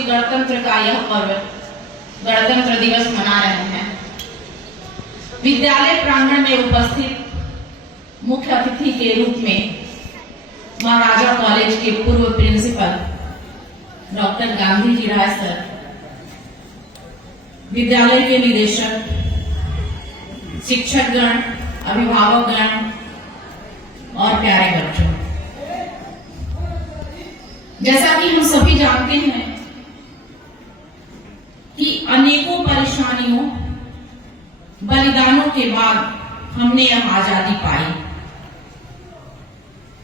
राष्ट्रीय गणतंत्र का यह पर्व गणतंत्र दिवस मना रहे हैं। विद्यालय प्रांगण में उपस्थित मुख्य अतिथि के रूप में महाराजा कॉलेज के पूर्व प्रिंसिपल डॉक्टर गांधी जी राय सर, विद्यालय के निदेशक, शिक्षकगण, अभिभावकगण और प्यारे बच्चों, जैसा कि हम सभी जानते हैं कि अनेकों परेशानियों, बलिदानों के बाद हमने यह आजादी पाई।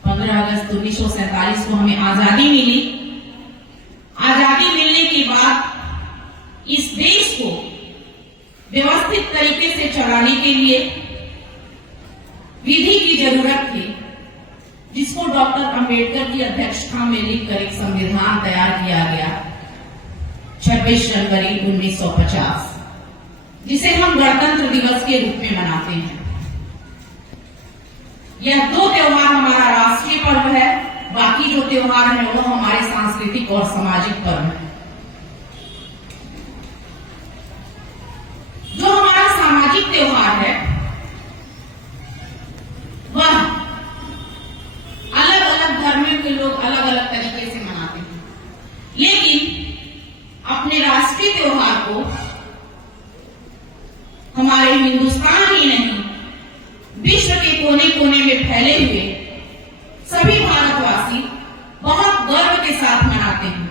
15 अगस्त 1947 को हमें आजादी मिली। आजादी मिलने के बाद इस देश को व्यवस्थित तरीके से चलाने के लिए विधि की जरूरत थी, जिसको डॉक्टर अंबेडकर की अध्यक्षता में लिखकर एक संविधान तैयार किया गया 26 जनवरी 1950, जिसे हम गणतंत्र दिवस के रूप में मनाते हैं। यह दो त्योहार हमारा राष्ट्रीय पर्व है, बाकी जो त्योहार हैं वो हमारे सांस्कृतिक और सामाजिक पर्व हैं। जो हमारा सामाजिक त्योहार है वह अलग अलग धर्मों के लोग अलग अलग तरीके से मनाते हैं, लेकिन अपने राष्ट्रीय त्योहार को हमारे हिंदुस्तान ही नहीं, विश्व के कोने कोने में फैले हुए सभी भारतवासी बहुत गर्व के साथ मनाते हैं।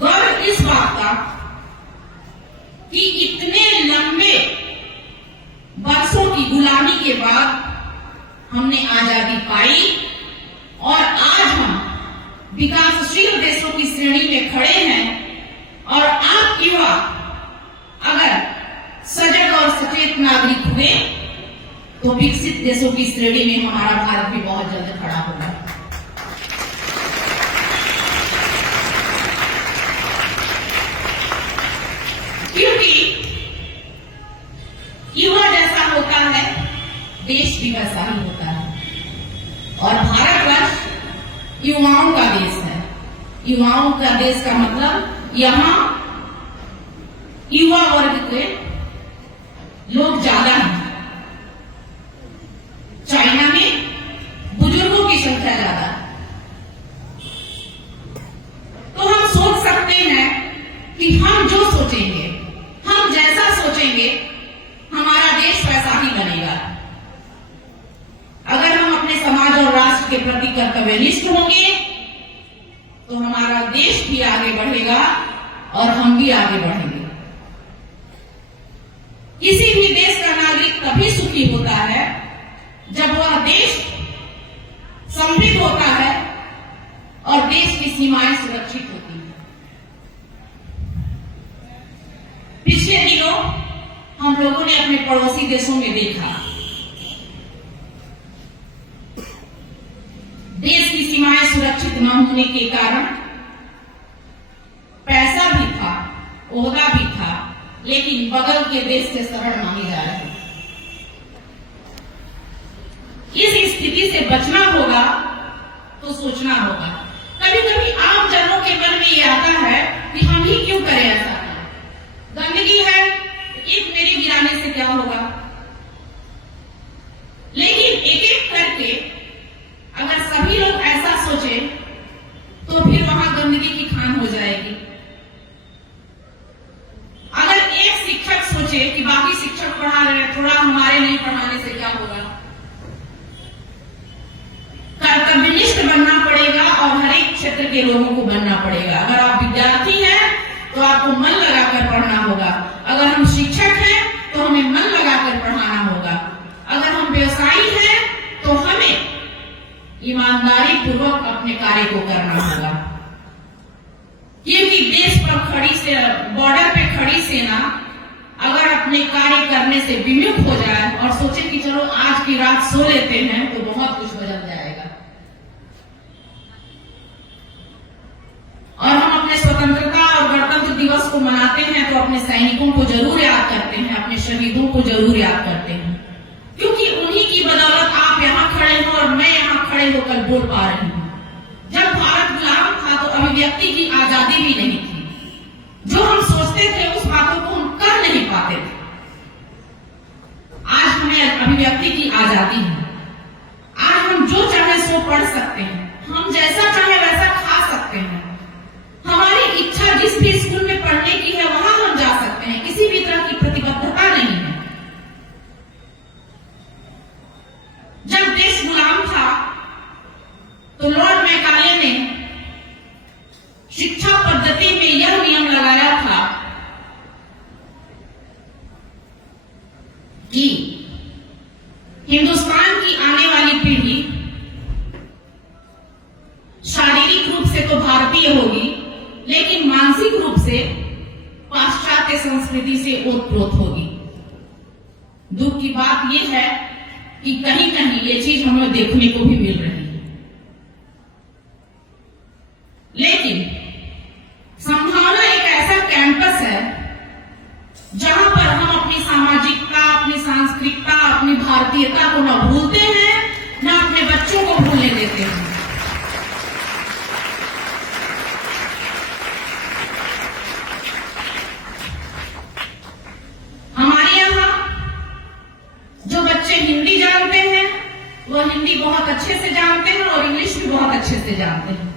गर्व इस बात का कि इतने लंबे वर्षों की गुलामी के बाद हमने आजादी पाई और आज हम विकासशील देशों की श्रेणी में खड़े हैं। और आप युवा अगर सजग और सचेत नागरिक हुए तो विकसित देशों की श्रेणी में हमारा भारत भी बहुत जल्द खड़ा होगा। क्योंकि युवा जैसा होता है देश भी वैसा ही होता है, और भारतवर्ष युवाओं का देश है। युवाओं का देश का मतलब यहां युवा वर्ग के लोग ज्यादा हैं। चाइना में बुजुर्गों की संख्या ज्यादा है। तो हम सोच सकते हैं कि हम जो सोचेंगे, हम जैसा सोचेंगे, हमारा देश वैसा ही बनेगा। अगर हम अपने समाज और राष्ट्र के प्रति कर्तव्यनिष्ठ होंगे तो हमारा देश भी आगे बढ़ेगा और हम भी आगे बढ़ेंगे। किसी भी देश का नागरिक तभी सुखी होता है जब वह देश समृद्ध होता है और देश की सीमाएं सुरक्षित होती हैं। पिछले दिनों हम लोगों ने अपने पड़ोसी देशों में देखा, देश की सीमाएं सुरक्षित न होने के कारण पैसा भी था, ओहदा भी था, लेकिन बगल के देश से शरण मांगे जा रहे। इस स्थिति से बचना होगा तो सोचना होगा। कभी कभी आम जनों के मन में यह आता है कि हम ही क्यों करें ऐसा, गंदगी है, एक मेरे गिराने से क्या होगा। लेकिन एक एक करके अगर सभी लोग ऐसा सोचे तो फिर वहां गंदगी की खान हो जाएगी। अगर एक शिक्षक सोचे कि बाकी शिक्षक पढ़ा रहे हैं, थोड़ा हमारे नहीं पढ़ाने से क्या होगा। कर्तव्यनिष्ठ बनना पड़ेगा और हर एक क्षेत्र के लोगों को बनना पड़ेगा। अगर आप विद्यार्थी हैं तो आपको मन लगाकर पढ़ना होगा। अगर हम शिक्षक हैं तो हमें मन लगाकर पढ़ाना होगा। अगर हम व्यवसायी हैं तो हमें ईमानदारी पूर्वक अपने कार्य को करना होगा। क्योंकि देश पर खड़ी से, बॉर्डर पे खड़ी सेना अगर अपने कार्य करने से विमुख हो जाए और सोचे कि चलो आज की रात सो लेते हैं तो बहुत कुछ बदल जाएगा। और हम अपने स्वतंत्रता और गणतंत्र दिवस को मनाते हैं तो अपने सैनिकों को जरूर याद करते हैं, अपने शहीदों को जरूर याद करते हैं, क्योंकि उन्हीं की बदौलत आप यहाँ खड़े हो और मैं यहाँ खड़े होकर बोल पा रही हूँ। जब भारत अभिव्यक्ति की आजादी भी नहीं थी। जो हम सोचते थे उस बातों को हम कर नहीं पाते थे। आज हमें अभिव्यक्ति की आजादी है। आज हम जो चाहे सो पढ़ सकते हैं, हम जैसा चाहे वैसा खा सकते हैं। हमारी इच्छा जिस भी स्कूल में पढ़ने की है वहां हम जा सकते हैं। किसी भी तरह की प्रतिबद्धता नहीं है। जब देश गुलाम था तो लॉर्ड मैकाले ने शिक्षा पद्धति में यह नियम लगाया था कि हिंदुस्तान की आने वाली पीढ़ी शारीरिक रूप से तो भारतीय होगी, लेकिन मानसिक रूप से पाश्चात्य संस्कृति से ओतप्रोत होगी। दुख की बात यह है कि कहीं कहीं ये चीज हमें देखने को भी मिल रही है। लेकिन संभावना एक ऐसा कैंपस है जहां पर हम अपनी सामाजिकता, अपनी सांस्कृतिकता, अपनी भारतीयता को न भूलते हैं, न अपने बच्चों को भूलने देते हैं। हमारे यहां जो बच्चे हिंदी जानते हैं वो हिंदी बहुत अच्छे से जानते हैं और इंग्लिश भी बहुत अच्छे से जानते हैं।